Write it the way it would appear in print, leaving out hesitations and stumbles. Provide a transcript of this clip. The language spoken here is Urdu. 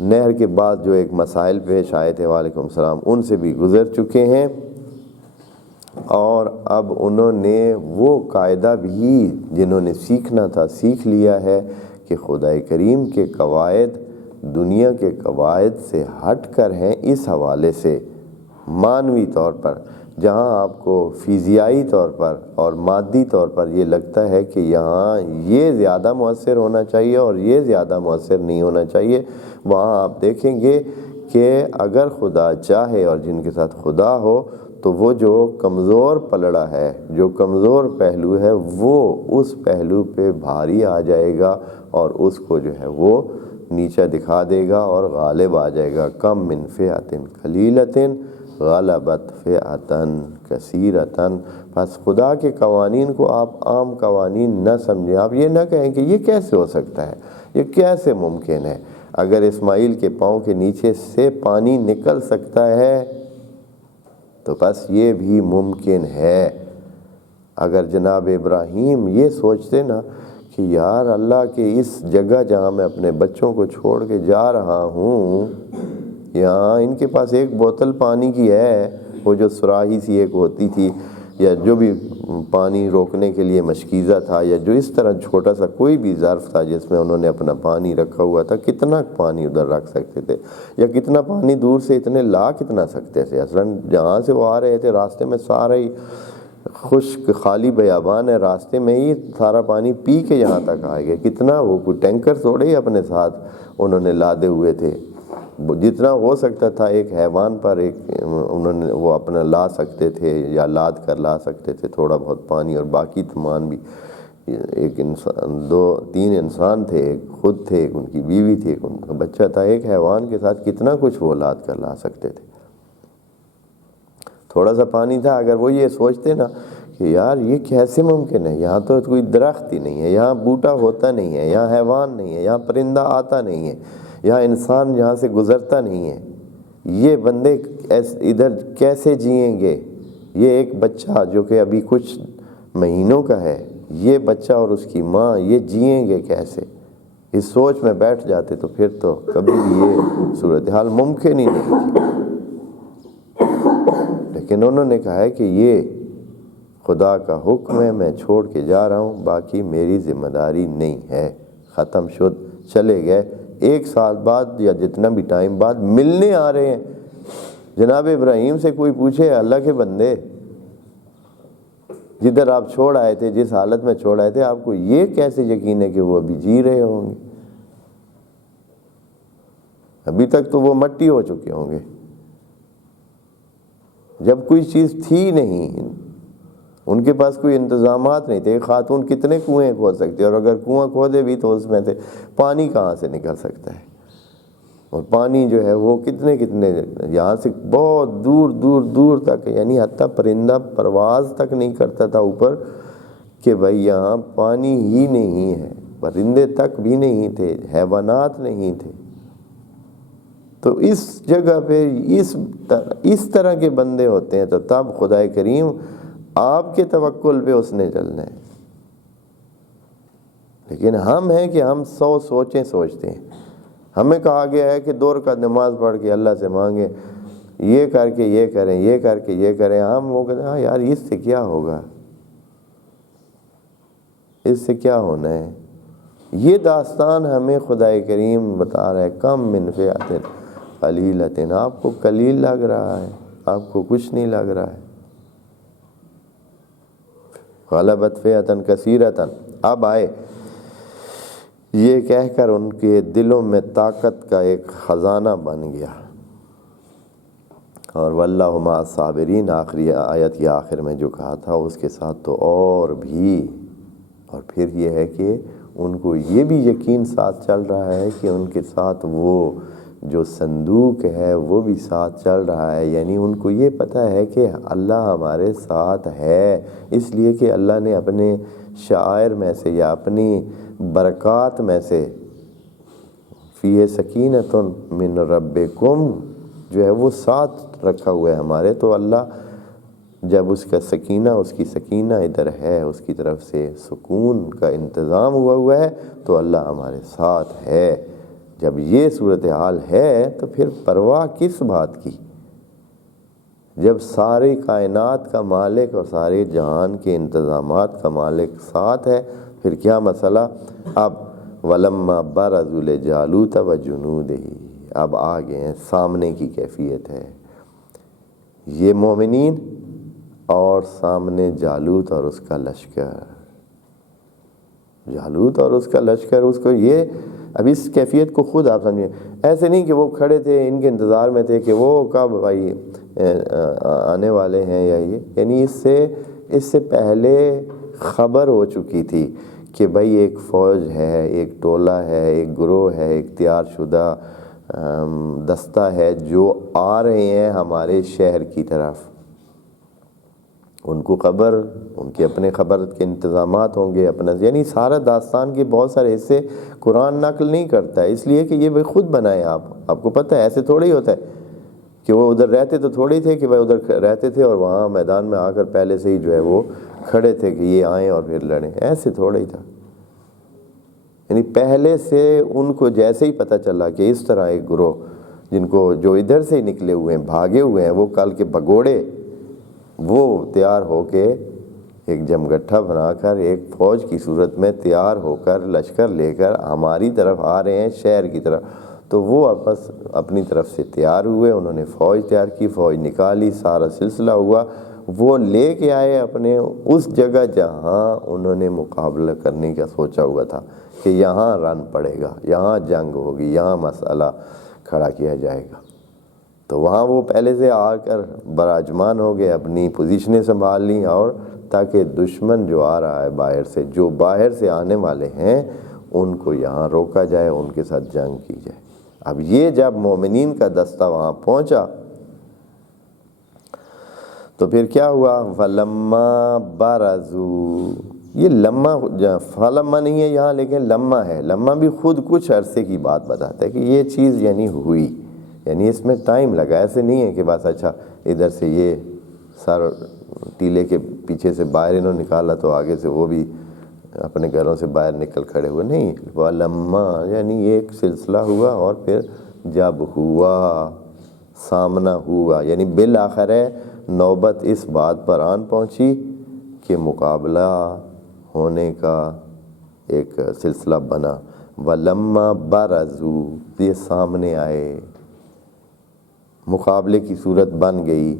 نہر کے بعد جو ایک مسائل پیش آئے تھے وعلیکم السلام، ان سے بھی گزر چکے ہیں، اور اب انہوں نے وہ قاعدہ بھی جنہوں نے سیکھنا تھا سیکھ لیا ہے کہ خدا کریم کے قواعد دنیا کے قواعد سے ہٹ کر ہیں، اس حوالے سے معنوی طور پر جہاں آپ کو فزیائی طور پر اور مادی طور پر یہ لگتا ہے کہ یہاں یہ زیادہ مؤثر ہونا چاہیے اور یہ زیادہ مؤثر نہیں ہونا چاہیے، وہاں آپ دیکھیں گے کہ اگر خدا چاہے اور جن کے ساتھ خدا ہو تو وہ جو کمزور پلڑا ہے، جو کمزور پہلو ہے، وہ اس پہلو پہ بھاری آ جائے گا اور اس کو جو ہے وہ نیچا دکھا دے گا اور غالب آ جائے گا۔ کم من فئۃ قلیلۃ غلبت فئۃ کثیرۃ۔ بس خدا کے قوانین کو آپ عام قوانین نہ سمجھیں، آپ یہ نہ کہیں کہ یہ کیسے ہو سکتا ہے، یہ کیسے ممکن ہے۔ اگر اسماعیل کے پاؤں کے نیچے سے پانی نکل سکتا ہے تو بس یہ بھی ممکن ہے۔ اگر جناب ابراہیم یہ سوچتے نا کہ یار اللہ کے اس جگہ جہاں میں اپنے بچوں کو چھوڑ کے جا رہا ہوں، یہاں ان کے پاس ایک بوتل پانی کی ہے، وہ جو سراہی سی ایک ہوتی تھی، یا جو بھی پانی روکنے کے لیے مشکیزہ تھا، یا جو اس طرح چھوٹا سا کوئی بھی ظرف تھا جس میں انہوں نے اپنا پانی رکھا ہوا تھا، کتنا پانی ادھر رکھ سکتے تھے، یا کتنا پانی دور سے اتنے لا کتنا سکتے تھے۔ اصلاً جہاں سے وہ آ رہے تھے راستے میں سارا ہی خشک خالی بیابان ہے، راستے میں ہی سارا پانی پی کے یہاں تک آئے گئے۔ کتنا وہ کوئی ٹینکر تھوڑے ہی اپنے ساتھ انہوں نے لادے ہوئے تھے، جتنا ہو سکتا تھا ایک حیوان پر ایک انہوں نے وہ اپنا لا سکتے تھے یا لاد کر لا سکتے تھے تھوڑا بہت پانی، اور باقی تمام بھی ایک انسان، دو تین انسان تھے، ایک خود تھے، ایک ان کی بیوی تھی، ایک ان کا بچہ تھا، ایک حیوان کے ساتھ کتنا کچھ وہ لاد کر لا سکتے تھے۔ تھوڑا سا پانی تھا، اگر وہ یہ سوچتے نا کہ یار یہ کیسے ممکن ہے، یہاں تو کوئی درخت ہی نہیں ہے، یہاں بوٹا ہوتا نہیں ہے، یہاں حیوان نہیں ہے، یہاں پرندہ آتا نہیں ہے، یہاں انسان یہاں سے گزرتا نہیں ہے، یہ بندے ادھر کیسے جئیں گے، یہ ایک بچہ جو کہ ابھی کچھ مہینوں کا ہے، یہ بچہ اور اس کی ماں یہ جئیں گے کیسے، اس سوچ میں بیٹھ جاتے تو پھر تو کبھی بھی یہ صورتحال ممکن ہی نہیں تھی۔ لیکن انہوں نے کہا ہے کہ یہ خدا کا حکم ہے، میں چھوڑ کے جا رہا ہوں، باقی میری ذمہ داری نہیں ہے، ختم شد، چلے گئے۔ ایک سال بعد یا جتنا بھی ٹائم بعد ملنے آ رہے ہیں۔ جناب ابراہیم سے کوئی پوچھے اللہ کے بندے، جدھر آپ چھوڑ آئے تھے، جس حالت میں چھوڑ آئے تھے، آپ کو یہ کیسے یقین ہے کہ وہ ابھی جی رہے ہوں گے؟ ابھی تک تو وہ مٹی ہو چکے ہوں گے، جب کوئی چیز تھی نہیں، ان کے پاس کوئی انتظامات نہیں تھے۔ خاتون کتنے کنویں کھود سکتے، اور اگر کنواں کھودے بھی تو اس میں سے پانی کہاں سے نکل سکتا ہے، اور پانی جو ہے وہ کتنے یہاں سے بہت دور دور دور تک، یعنی حتیٰ پرندہ پرواز تک نہیں کرتا تھا اوپر کہ بھائی یہاں پانی ہی نہیں ہے، پرندے تک بھی نہیں تھے، حیوانات نہیں تھے۔ تو اس جگہ پہ اس طرح کے بندے ہوتے ہیں، تو تب خدا کریم آپ کے توکل پہ اس نے چلنا ہے۔ لیکن ہم ہیں کہ ہم 100 سوچیں سوچتے ہیں۔ ہمیں کہا گیا ہے کہ 2 رکعت نماز پڑھ کے اللہ سے مانگیں، یہ کر کے یہ کریں، یہ کر کے یہ کریں۔ ہم وہ کہتے ہیں ہاں یار اس سے کیا ہوگا، اس سے کیا ہونا ہے۔ یہ داستان ہمیں خدا کریم بتا رہا ہے، کم من فئۃ قلیلۃ، آپ کو قلیل لگ رہا ہے، آپ کو کچھ نہیں لگ رہا ہے، غلبت فئۃ کثیرۃ۔ اب آئے یہ کہہ کر ان کے دلوں میں طاقت کا ایک خزانہ بن گیا، اور واللہ مع الصابرین آخری آیت کے آخر میں جو کہا تھا اس کے ساتھ تو اور بھی، اور پھر یہ ہے کہ ان کو یہ بھی یقین ساتھ چل رہا ہے کہ ان کے ساتھ وہ جو صندوق ہے وہ بھی ساتھ چل رہا ہے، یعنی ان کو یہ پتہ ہے کہ اللہ ہمارے ساتھ ہے، اس لیے کہ اللہ نے اپنے شعائر میں سے یا اپنی برکات میں سے فیہ سکینۃ من ربکم جو ہے وہ ساتھ رکھا ہوا ہے ہمارے۔ تو اللہ جب اس کا سکینہ، اس کی سکینہ ادھر ہے، اس کی طرف سے سکون کا انتظام ہوا ہے، تو اللہ ہمارے ساتھ ہے۔ جب یہ صورتحال ہے تو پھر پرواہ کس بات کی؟ جب ساری کائنات کا مالک اور سارے جہان کے انتظامات کا مالک ساتھ ہے، پھر کیا مسئلہ؟ اب وَلَمَّا بَرَزُوا لِجَالُوتَ وَجُنُودِهِ، اب آگے ہیں، سامنے کی کیفیت ہے یہ مومنین اور سامنے جالوت اور اس کا لشکر، جالوت اور اس کا لشکر، اس کو یہ اب اس کیفیت کو خود آپ سمجھیں، ایسے نہیں کہ وہ کھڑے تھے ان کے انتظار میں تھے کہ وہ کب بھائی آنے والے ہیں یا یہ، یعنی اس سے پہلے خبر ہو چکی تھی کہ بھائی ایک فوج ہے، ایک ٹولہ ہے، ایک گروہ ہے، ایک تیار شدہ دستہ ہے جو آ رہے ہیں ہمارے شہر کی طرف۔ ان کو خبر، ان کے اپنے خبر کے انتظامات ہوں گے اپنا، یعنی سارا داستان کے بہت سارے حصے قرآن نقل نہیں کرتا ہے، اس لیے کہ یہ بھائی خود بنائے، آپ کو پتہ ہے ایسے تھوڑا ہی ہوتا ہے کہ وہ ادھر رہتے تو تھوڑے تھے کہ بھائی ادھر رہتے تھے اور وہاں میدان میں آ کر پہلے سے ہی جو ہے وہ کھڑے تھے کہ یہ آئیں اور پھر لڑیں، ایسے تھوڑا ہی تھا، یعنی پہلے سے ان کو جیسے ہی پتہ چلا کہ اس طرح ایک گروہ جن کو جو ادھر سے نکلے ہوئے ہیں، بھاگے ہوئے ہیں، وہ کل کے بھگوڑے، وہ تیار ہو کے ایک جمگٹھا بنا کر ایک فوج کی صورت میں تیار ہو کر لشکر لے کر ہماری طرف آ رہے ہیں، شہر کی طرف، تو وہ آپس اپنی طرف سے تیار ہوئے، انہوں نے فوج تیار کی، فوج نکالی، سارا سلسلہ ہوا، وہ لے کے آئے اپنے اس جگہ جہاں انہوں نے مقابلہ کرنے کا سوچا ہوا تھا کہ یہاں رن پڑے گا، یہاں جنگ ہوگی، یہاں مسئلہ کھڑا کیا جائے گا۔ تو وہاں وہ پہلے سے آ کر براجمان ہو گئے، اپنی پوزیشنیں سنبھال لیں، اور تاکہ دشمن جو آ رہا ہے باہر سے، جو باہر سے آنے والے ہیں، ان کو یہاں روکا جائے، ان کے ساتھ جنگ کی جائے۔ اب یہ جب مومنین کا دستہ وہاں پہنچا تو پھر کیا ہوا؟ فَلَمَّا بَرَزُوا، یہ لمحہ فَلَمَّا نہیں ہے یہاں لیکن لمحہ ہے، لمحہ بھی خود کچھ عرصے کی بات بتاتا ہے کہ یہ چیز یعنی ہوئی، یعنی اس میں ٹائم لگا، ایسے نہیں ہے کہ بس اچھا ادھر سے یہ سر ٹیلے کے پیچھے سے باہر انہوں نکالا تو آگے سے وہ بھی اپنے گھروں سے باہر نکل کھڑے ہوئے، نہیں، وَلَمَّا یعنی ایک سلسلہ ہوا، اور پھر جب ہوا، سامنا ہوا، یعنی بالآخر نوبت اس بات پر آن پہنچی کہ مقابلہ ہونے کا ایک سلسلہ بنا۔ وَلَمَّا بَرَزُوا، یہ سامنے آئے، مقابلے کی صورت بن گئی۔